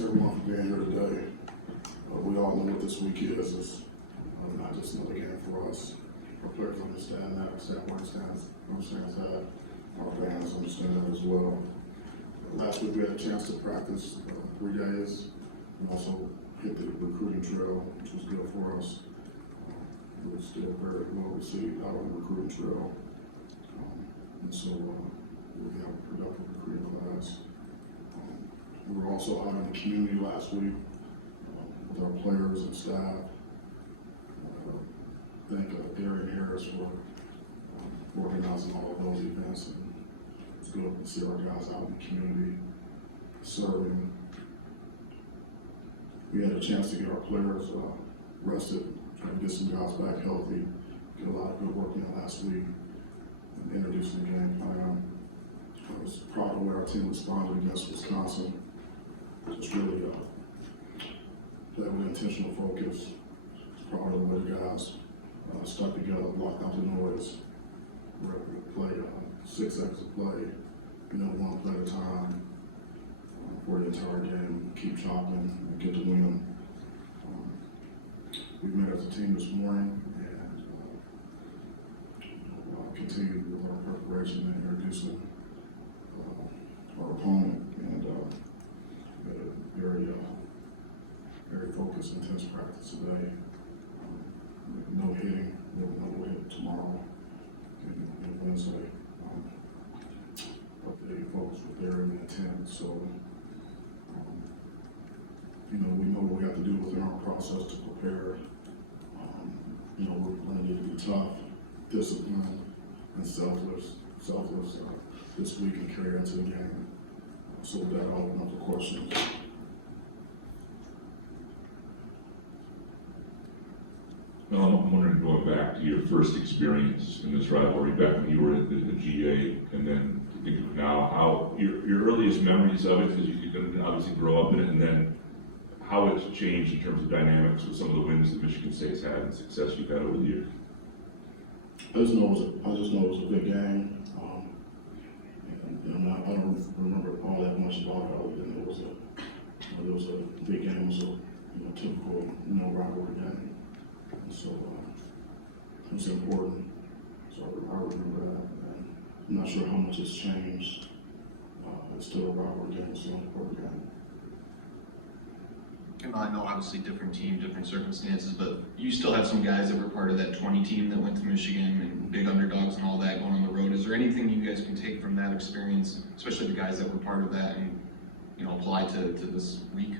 thanks everyone for being here today. We all know what this week is. It's not just another game for us. Our players understand that, our staff understands that, our fans understand that as well. Last week we had a chance to practice 3 days and also hit the recruiting trail, which was good for us. We were still very well received out on the recruiting trail. And so we have a productive recruiting class. We were also out in the community last week with our players and staff. Thank Darren Harris for organizing all of those events, and it's good to see our guys out in the community serving. We had a chance to get our players rested, trying to get some guys back healthy, get a lot of good work in last week, and introducing the game plan. I was proud of the way our team responded against Wisconsin. Just really played with intentional focus. Proud of the way the guys stuck together, blocked out the noise. We played 6 extra play, one play at a time for the entire game. Keep chopping and get the win. We met as a team this morning and continued with our preparation and introducing our opponent, and had a very focused, intense practice today. No hitting, no hit tomorrow and Wednesday. But the folks were there in the intent, so we know what we have to do within our process to prepare. We're going to need to be tough, disciplined, and selfless this week and carry into the game. So with that, I'll open up the questions. Well, I'm wondering, going back to your first experience in this rivalry, back when you were at the GA, and then now, how your earliest memories of it, because you didn't obviously grow up in it, and then how it's changed in terms of dynamics with some of the wins that Michigan State's had and success you've had over the years. I just know it was a big game. I don't remember all that much about it, other than it was a big game. It was a typical rivalry game. And so it was important. So I remember that. And I'm not sure how much it's changed. It's still a rivalry game. It's still an important game. And I know obviously different team, different circumstances, but you still have some guys that were part of that 20 team that went to Michigan and big underdogs and all that going on the road. Is there anything you guys can take from that experience, especially the guys that were part of that, and apply to this week?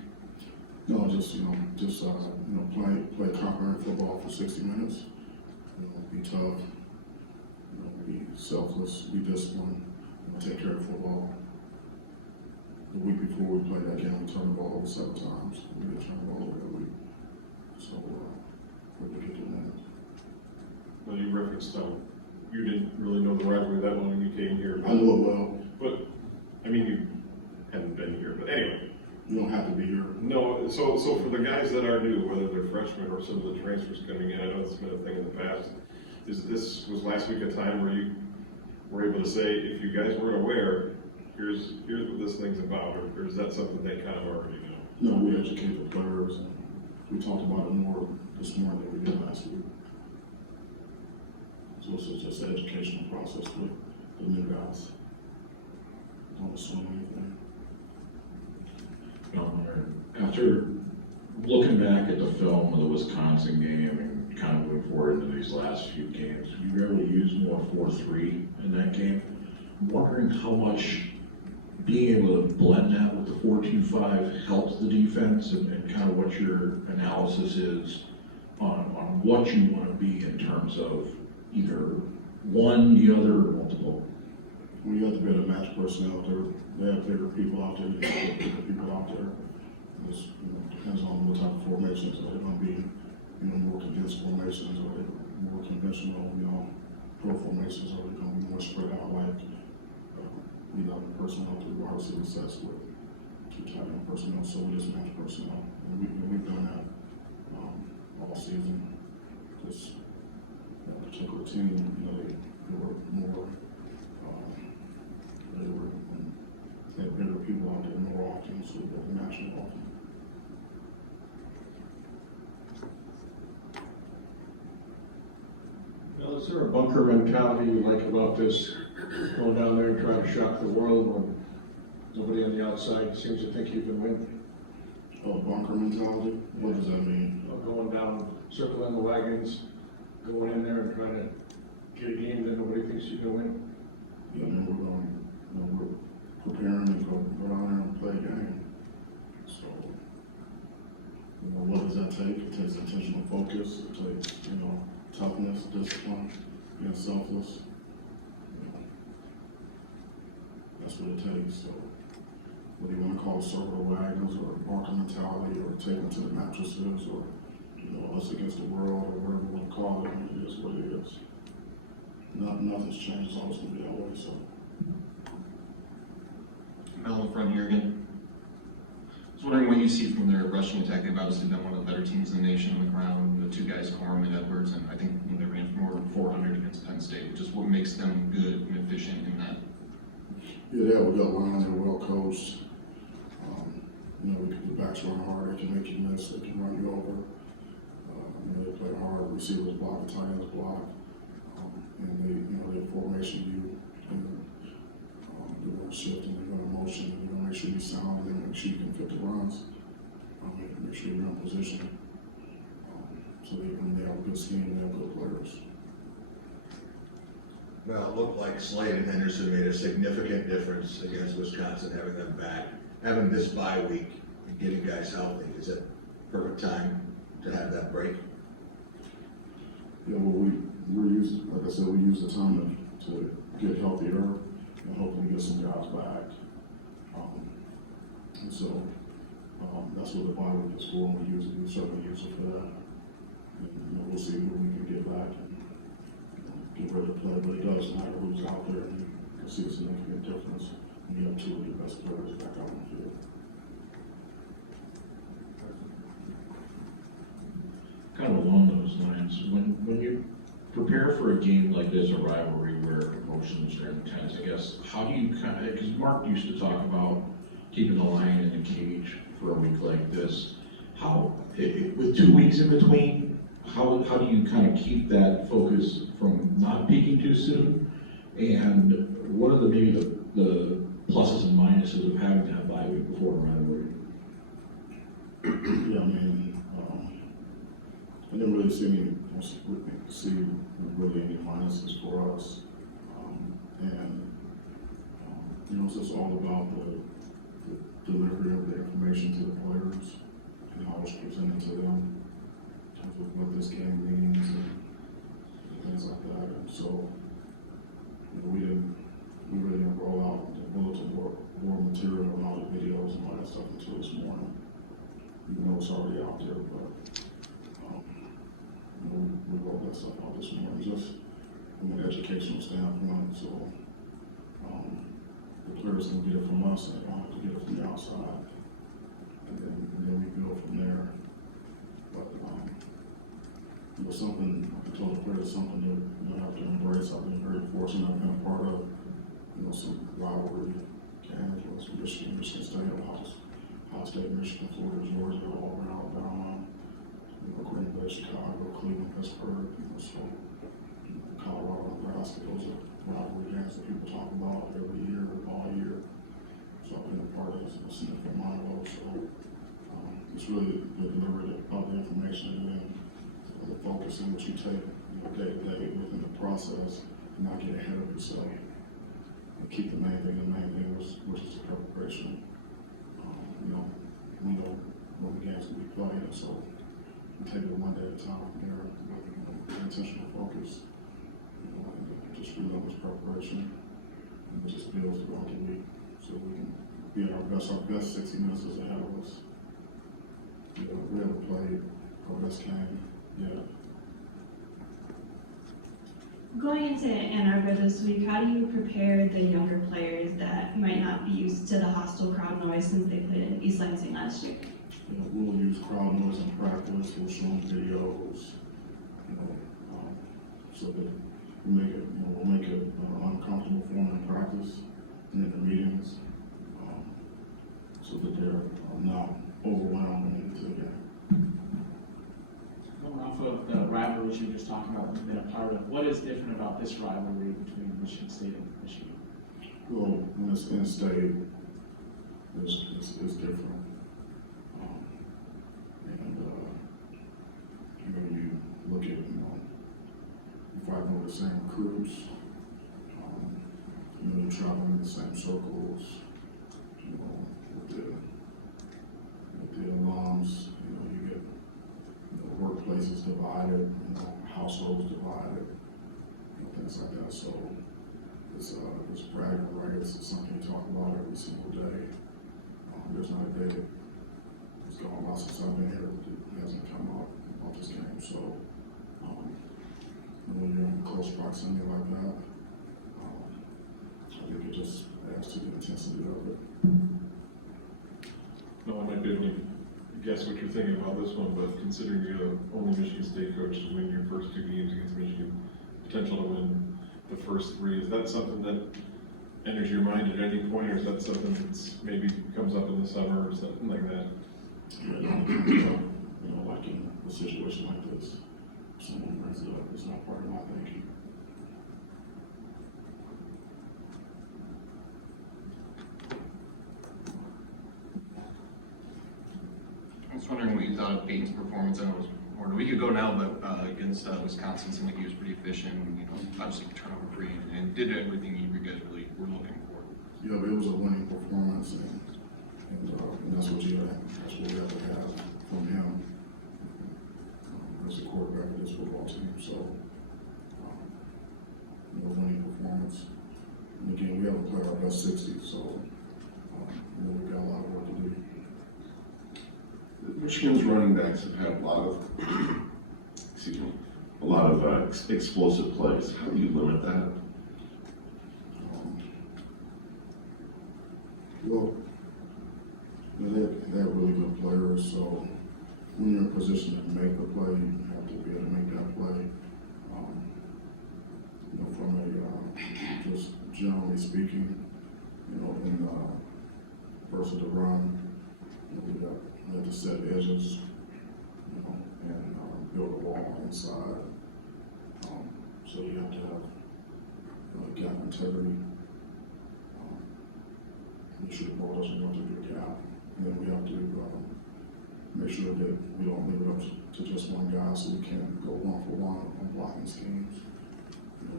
No, just play comprehensive football for 60 minutes. Be tough. Be selfless. Be disciplined. Take care of football. The week before we played that game, we turned the ball over 7 times. We didn't turn the ball over that week. So we're going to get to that. Well, you referenced you didn't really know the rivalry that well when you came here. I know it well. But, you haven't been here. But anyway. You don't have to be here. No, so for the guys that are new, whether they're freshmen or some of the transfers coming in, I know it's been a thing in the past. Was last week a time where you were able to say, if you guys weren't aware, here's what this thing's about, or is that something they kind of already know? No, we educate the players, and we talked about it more this morning than we did last week. So it's just an educational process with the new guys. Don't assume anything. After looking back at the film of the Wisconsin game and kind of moving forward into these last few games, you really used more 4-3 in that game. I'm wondering how much being able to blend that with the 4-2-5 helps the defense, and kind of what your analysis is on what you want to be in terms of either one, the other, or multiple. When you have to be able to match personnel, they have bigger people out there, you have bigger people out there. It just depends on what type of formations. Are they going to be more condensed formations, or are they more conventional, pro formations, or are they going to be more spread out like personnel to wide receiver sets with 2 tight end personnel, so we just match personnel. And we've done that all season. This particular team, they were more, they had bigger people out there more often, so they match them often. Is there a bunker mentality you like about this? Going down there and trying to shock the world when nobody on the outside seems to think you can win? Bunker mentality, what does that mean? Going down, circling the wagons, going in there and trying to get a game that nobody thinks you can win? Yeah, I mean, we're preparing to go down there and play a game. So, what does that take? It takes intentional focus, it takes, toughness, discipline, being selfless. That's what it takes. So, whether you want to call it circle the wagons or bunker mentality or take them to the mattresses or, us against the world or whatever you want to call it, it is what it is. Nothing's changed, it's always going to be that way, so. Mel in front here again. I was wondering what you see from their rushing attack. They've obviously been one of the better teams in the nation on the ground. The two guys, Corum and Edwards, and I think they ran for more than 400 against Penn State. Just what makes them good and efficient in that? Yeah, they have a good line, they're well coached. The backs run hard, they can make you miss, they can run you over. They play hard, receivers block, the tight ends block. And they formation you, they're going to shift and they're going to motion, and you're going to make sure you sound, and then make sure you can fit the runs. Make sure you're in position. So when they have a good scheme, they have good players. Well, it looked like Slade and Henderson made a significant difference against Wisconsin, having them back. Having this bye week and getting guys healthy, is it perfect time to have that break? Yeah, well, we're using, like I said, we use the time to get healthier and hopefully get some guys back. And so that's what the bye week is for, and we certainly use it for that. And we'll see who we can get back and get ready to play, but it does matter who's out there, and you can see a significant difference when you have two of your best players back out on the field. Kind of along those lines, when you prepare for a game like this, a rivalry where emotions are intense, I guess, how do you because Mark used to talk about keeping the lion in the cage for a week like this. How, with 2 weeks in between, how do you kind of keep that focus from not peaking too soon? And what are maybe the pluses and minuses of having that bye week before a rivalry? Yeah, I didn't really see really any minuses for us. It's just all about the delivery of the information to the players and how it's presented to them in terms of what this game means and things like that. And so, we really didn't roll out the bulletin board material and all the videos and all that stuff until this morning. It's already out there, but we rolled that stuff out this morning just from an educational standpoint. So the players can get it from us, and they don't have to get it from the outside. And then we go from there. But something I told the players, something that you have to embrace. I've been very fortunate. I've been a part of some rivalry games with Michigan State, Ohio State, Michigan, Florida, Georgia, Auburn, Alabama, Green Bay, Chicago, Cleveland, Pittsburgh, so Colorado, Nebraska. Those are rivalry games that people talk about every year, all year. So I've been a part of a significant amount of those. So it's really the delivery of the information and the focus in what you take day to day within the process, and not get ahead of yourself. And keep the main thing, which is the preparation. We know when the games will be played, and so we take it one day at a time from there with intentional focus. And just relentless preparation, and it just builds throughout the week, so we can be at our best. Our best 60 minutes is ahead of us. We haven't played our best game yet. Going into Ann Arbor this week, how do you prepare the younger players that might not be used to the hostile crowd noise since they played in East Lansing last year? We'll use crowd noise in practice. We'll show them videos. So that we'll make it uncomfortable for them in practice and in the meetings, so that they're not overwhelmed when they get to the game. Coming off of that rivalries you were just talking about that you've been a part of, what is different about this rivalry between Michigan State and Michigan? Well, when it's in state, it's different. When you look at, you fighting with the same recruits, you're traveling in the same circles, with the alums, you get, workplaces divided, households divided, things like that. So it's bragging rights. It's something you talk about every single day. There's not a day that's gone by since I've been here that it hasn't come up about this game. So when you're in close proximity like that, I think it just adds to the intensity of it. No, I might be able to guess what you're thinking about this one, but considering you're the only Michigan State coach to win your first 2 games against Michigan, potential to win the first 3, is that something that enters your mind at any point, or is that something that's maybe comes up in the summer or something like that? Like in a situation like this, if someone brings it up, it's not part of my thinking. I was wondering what you thought of Peyton's performance. I know it was more than a week ago now, but against Wisconsin, seemed like he was pretty efficient. Obviously turnover free, and did everything you guys really were looking for. Yeah, but it was a winning performance, and that's what we have to have from him as a quarterback of this football team. So, winning performance. And again, we haven't played our best 60, so we've got a lot of work to do. Michigan's running backs have had a lot of explosive plays. How do you limit that? Well, they're really good players, so when you're in a position to make the play, you have to be able to make that play. From a just generally speaking, in versus the run, we have to set edges, and build a wall inside. So you have to have gap integrity. Make sure the ball doesn't run through the gap. And then we have to make sure that we don't leave it up to just one guy, so we can't go 1-for-1 on blocking schemes.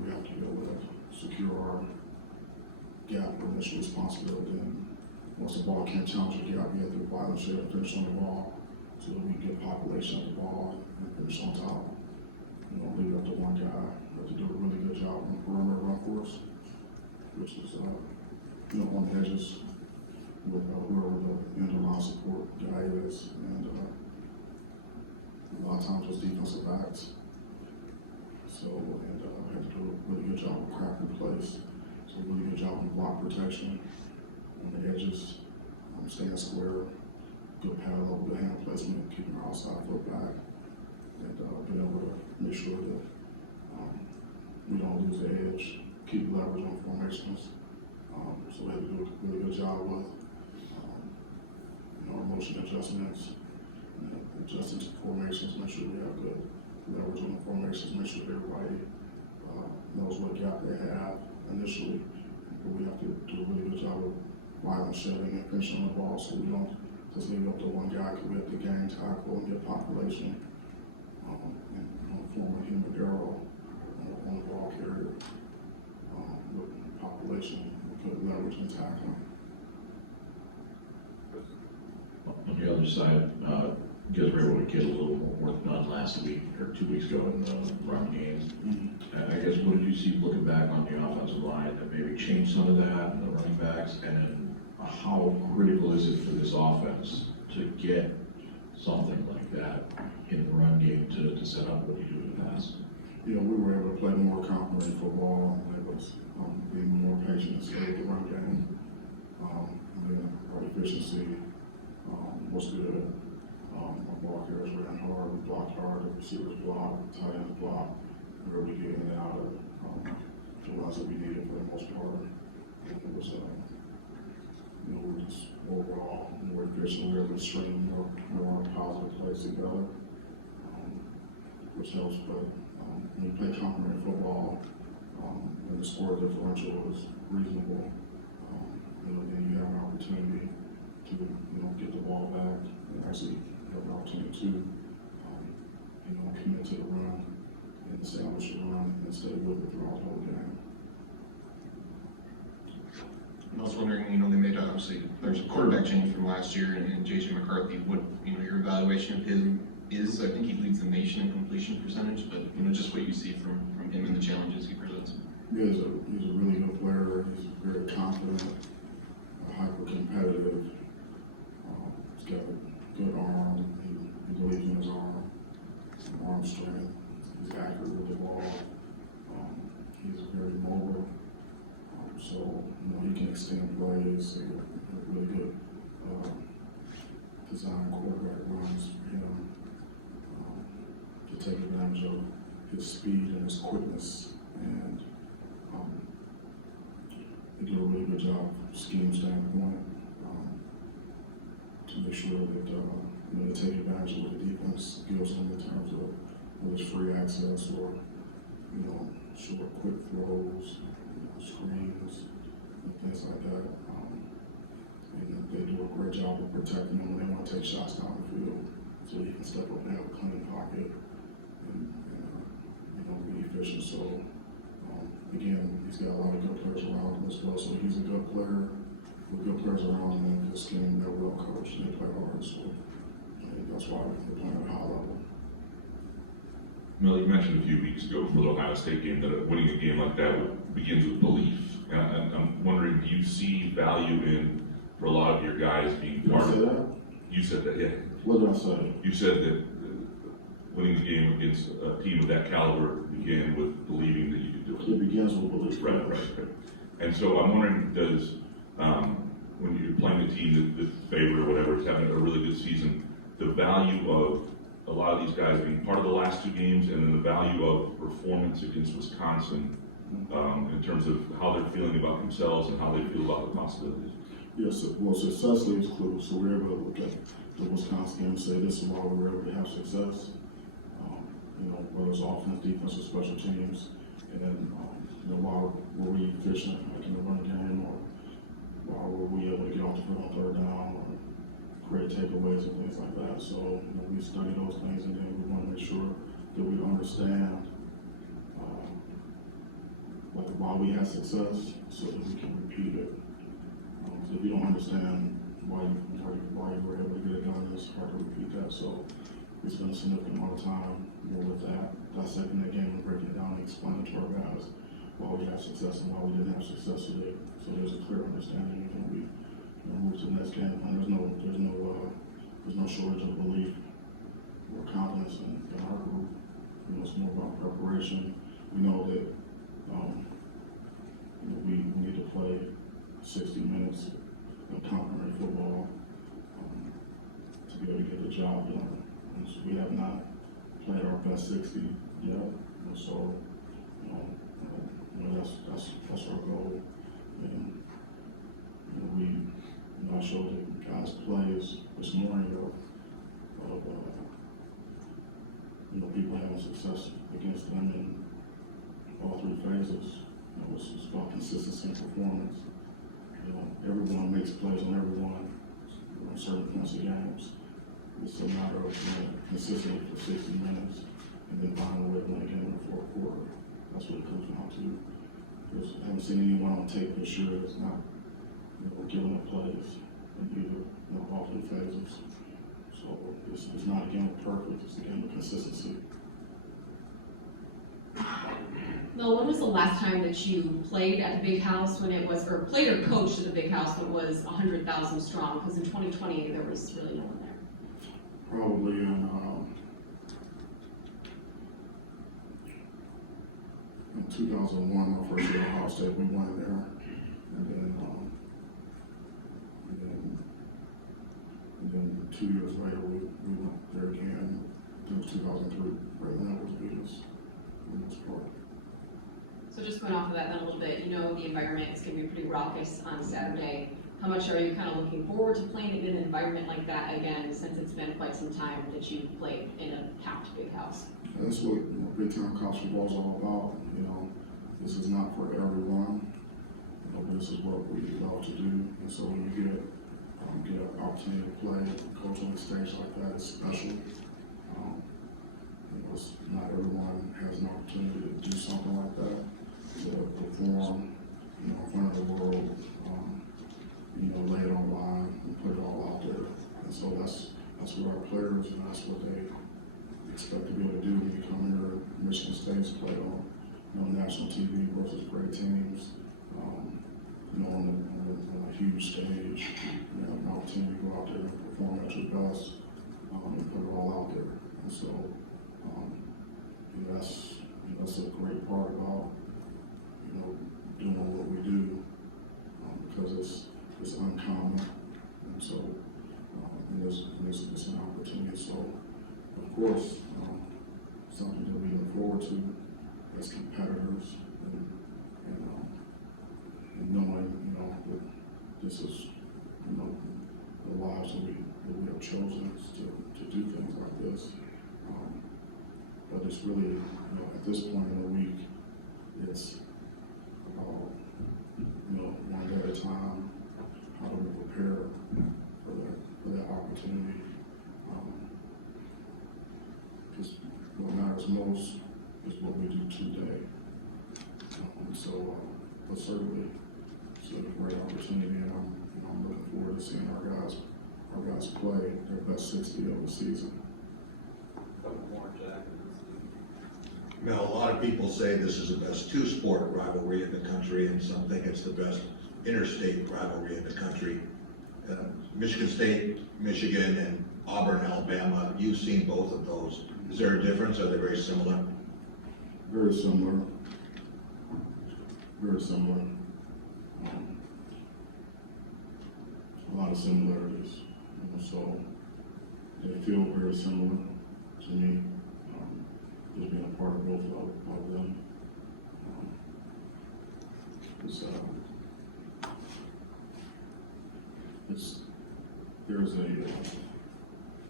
We have to be able to secure our gap or initial responsibility. And once the ball can't challenge the gap, we have to violence it and finish on the ball so that we get population of the ball and finish on top. Leave it up to one guy. We have to do a really good job on the perimeter run for us, which is on the edges with whoever the end-of-line support guy is, and a lot of times those defensive backs. So, we have to do a really good job of cracking plays. So, a really good job of block protection on the edges, staying square, good pad level, good hand placement, keeping our outside foot back, and being able to make sure that we don't lose the edge, keep leverage on formations. So we have to do a really good job with our motion adjustments, adjusting to formations, make sure we have good leverage on the formations, make sure everybody knows what gap they have initially. But we have to do a really good job of violent shedding and finishing on the ball, so we don't just leave it up to one guy, because we have to gain tackle and get population and form a human arrow on the ball carrier with population. Put leverage and tackling. On the other side, you guys were able to get a little more work done last week or 2 weeks ago in the run games. I guess, what did you see looking back on the offensive line that maybe changed some of that and the running backs? And how critical is it for this offense to get something like that in the run game to set up what you do in the past? We were able to play more complementary football, and it was being more patient and steady the run game. Our efficiency was good. Our ball carriers ran hard, we blocked hard, the receivers blocked, tight ends blocked. We were able to get in and out of the runs that we needed for the most part. It was, we were just overall more efficient. We were able to string more positive plays together. which helps, but, when you play complementary football, and the score differential is reasonable, then you have an opportunity to, get the ball back and actually have an opportunity to, commit to the run and establish a run and stay with it throughout the whole game. I was wondering, they made obviously, there's a quarterback change from last year and J.J. McCarthy, what, your evaluation of him is, I think he leads the nation in completion percentage, but, just what you see from him and the challenges he presents. Yeah, he's a really good player. He's very confident, hyper competitive. He's got a good arm. He believes in his arm strength. He's accurate with the ball. He's very mobile. So, he can extend plays. He a really good design quarterback runs for him to take advantage of his speed and his quickness. And they do a really good job from a scheme standpoint to make sure that they take advantage of what the defense gives them in terms of whether it's free access or short, quick throws, screens, and things like that. And they do a great job of protecting him when they want to take shots down the field, so he can step up and have a clean pocket and be efficient. So. Again, he's got a lot of good players around him as well, so he's a good player with good players around him, and his team, they're well coached, and they play hard, so I think that's why they're playing at a high level. Mel, you mentioned a few weeks ago for the Ohio State game that winning a game like that begins with belief. And I'm wondering, do you see value in, for a lot of your guys being part of that? You said that, yeah. What did I say? You said that winning the game against a team of that caliber began with believing that you could do it. It begins with belief. Right. And so I'm wondering, does, when you're playing a team that's favored or whatever, is having a really good season, the value of a lot of these guys being part of the last two games and then the value of performance against Wisconsin in terms of how they're feeling about themselves and how they feel about the possibilities? Yes, well, success leaves clues, so we're able to look at the Wisconsin game and say this is why we were able to have success. Whether it's offense, defense, or special teams, and then, why were we efficient, like in the running game, or why were we able to get off the field on third down, or create takeaways and things like that. So, we study those things, and then we want to make sure that we understand why we had success, so that we can repeat it. So if you don't understand why you were able to get it done, it's hard to repeat that. So we spend a significant amount of time with that, dissecting that game and breaking it down and explaining to our guys why we had success and why we didn't have success today. So there's a clear understanding, and we move to the next game. And there's no shortage of belief or confidence in our group. It's more about preparation. We know that we need to play 60 minutes of complementary football to be able to get the job done. And so we have not played our best 60 yet, and so that's our goal. And I showed the guys plays this morning of people having success against them in all three phases. It's about consistency and performance. Everyone makes plays on everyone on certain points of games. It's a matter of consistently for 60 minutes and then finding a way to win a game in the fourth quarter. That's what it comes down to. I haven't seen anyone on tape this year that's not giving up plays in either all three phases. So it's not a game of perfect, it's a game of consistency. Mel, when was the last time that you played at the Big House when it was, or played or coached at the Big House when it was 100,000 strong? Because in 2020, there was really no one there. Probably in 2001, my first year at Ohio State, we went there, and then 2 years later, we went there again. I think 2003, right now was the biggest part. So just going off of that then a little bit, the environment is going to be pretty raucous on Saturday. How much are you kind of looking forward to playing in an environment like that again, since it's been quite some time that you've played in a packed Big House? that's what big time college football is all about. This is not for everyone. But this is what we love to do, and so when you get an opportunity to play, coach on the stage like that is special. Not everyone has an opportunity to do something like that, to perform, in front of the world, lay it on line and put it all out there. And so that's what our players, and that's what they expect to be able to do when you come here. Michigan State's played on national TV versus great teams. On a huge stage, you have an opportunity to go out there and perform at your best, and put it all out there. And so, that's a great part about, doing what we do, because it's uncommon. And so, it's an opportunity. So, of course, something that we look forward to as competitors, and knowing, that this is, the lives that we have chosen to do things like this. But it's really, at this point in the week, it's about, one day at a time, how do we prepare for that opportunity? Because what matters most is what we do today. But certainly, it's a great opportunity, and I'm looking forward to seeing our guys play their best 60 of the season. Mel, a lot of people say this is the best two-sport rivalry in the country, and some think it's the best interstate rivalry in the country. Michigan State, Michigan, and Auburn, Alabama, you've seen both of those. Is there a difference? Are they very similar? Very similar. Very similar. A lot of similarities. So they feel very similar to me. Just being a part of both of them.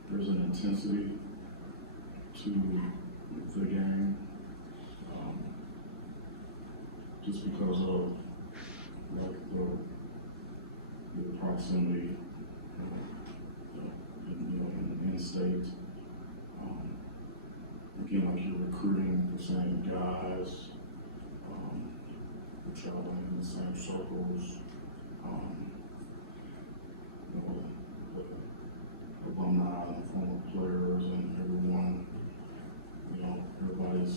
There's an intensity to the game, just because of the proximity, in state. Again, like you're recruiting the same guys, we're traveling in the same circles. The alumni and former players and everyone, everybody's,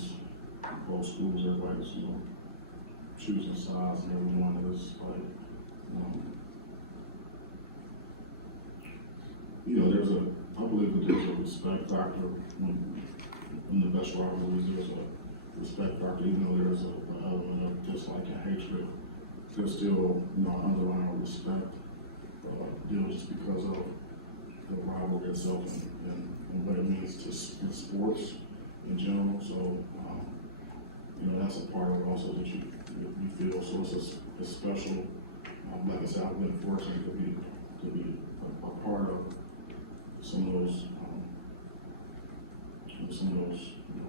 both schools, everybody's, choosing sides, and everyone is like, I believe that there's a respect factor in the best rivalries. There's a respect factor, even though there's an element of dislike and hatred. There's still, underlying respect deal, just because of the rivalry itself and what it means to sports in general. So, that's a part of it also that you feel. So it's a special. Like I said, I've been fortunate to be a part of some of those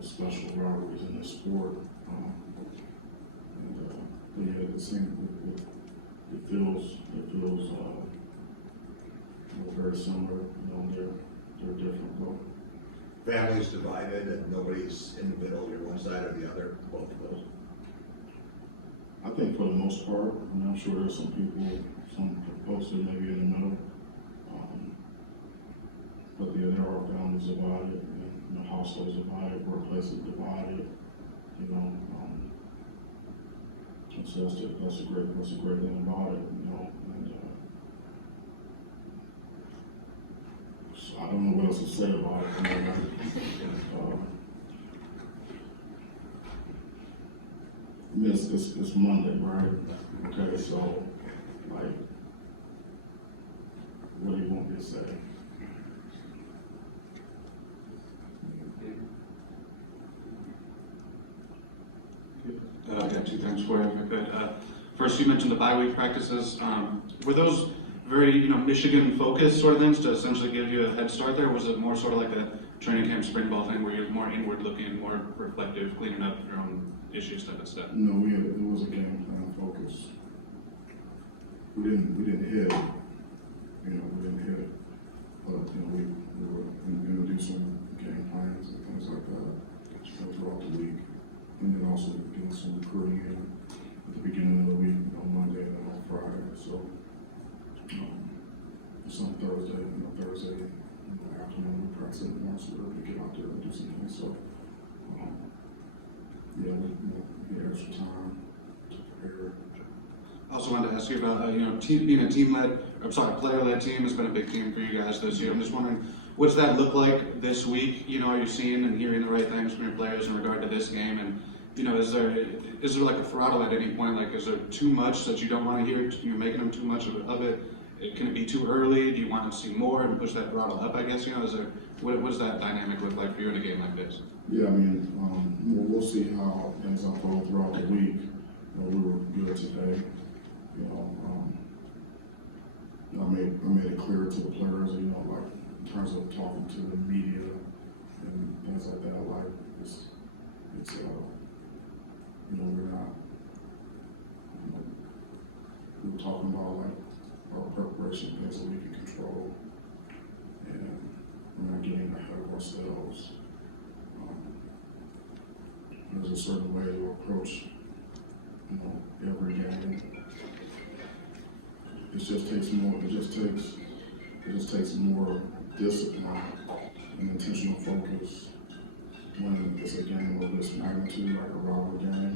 special rivalries in the sport. The same. It feels very similar. They're different though. Families divided and nobody's in the middle. You're one side or the other. Both of those. I think for the most part, I'm sure there's some folks that may be in the middle. But there are families divided, and households divided, workplaces divided. And so that's a great thing about it. And so I don't know what else to say about it. It's Monday, right? Okay, so what do you want me to say? I got two things for you, if I could. First, you mentioned the bye week practices. Were those very, Michigan focused sort of things to essentially give you a head start there? Was it more sort of like training camp, spring ball thing, where you're more inward looking, more reflective, cleaning up your own issues type of stuff? No, it was a game plan focus. We didn't hit, we didn't hit, but, we were going to do some game plans and things like that throughout the week. And then also doing some recruiting in at the beginning of the week, on Monday and then on Friday. So, some Thursday afternoon, we practice in the morning, so we're able to get out there and do some things. So, we get extra time to prepare. I also wanted to ask you about, being a player-led team has been a big theme for you guys this year. I'm just wondering, what's that look like this week? Are you seeing and hearing the right things from your players in regard to this game? And, is there like a throttle at any point? Like, is there too much that you don't want to hear? You're making them too much of it? Can it be too early? Do you want to see more and push that throttle up, I guess? What does that dynamic look like for you in a game like this? Yeah, we'll see how things unfold throughout the week. We were good today. I made it clear to the players, like in terms of talking to the media and things like that, like it's we're not, we were talking about like our preparation, things that we can control, and we're not getting ahead of ourselves. There's a certain way to approach, every game. It just takes more discipline and intentional focus when it's a game of this magnitude, like a rivalry game.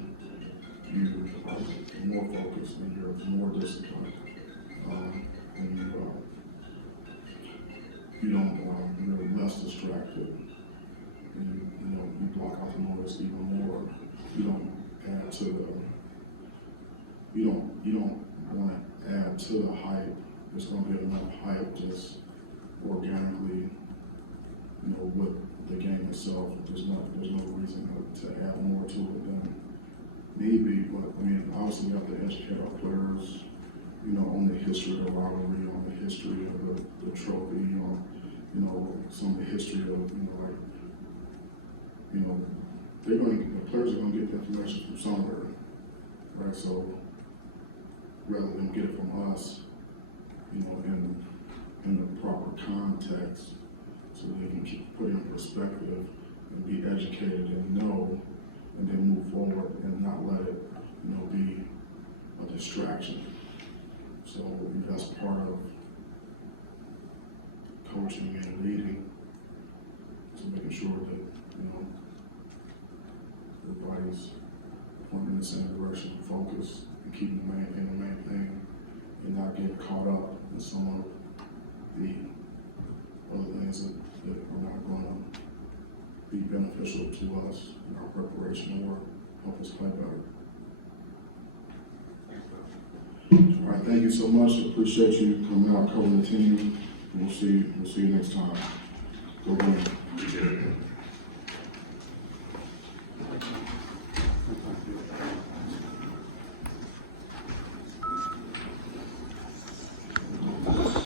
You're more focused and you're more disciplined, and you're less distracted, and you block out the noise even more. You don't add to the, you don't want to add to the hype. There's going to be enough hype just organically, with the game itself. There's no reason to add more to it than need be. But obviously we have to educate our players, on the history of the rivalry, on the history of the trophy, on some of the history of the players are going to get the information from somewhere, right? So rather than get it from us, in the proper context, so they can put it in perspective and be educated and know, and then move forward and not let it, be a distraction. So that's part of coaching and leading, so making sure that, everybody's pointing in the same direction, focus, and keeping the main thing, and not getting caught up in some of the other things that are not going to be beneficial to us in our preparation or help us play better. All right, thank you so much. I appreciate you coming out, covering the team. We'll see you next time. Go ahead. Appreciate it.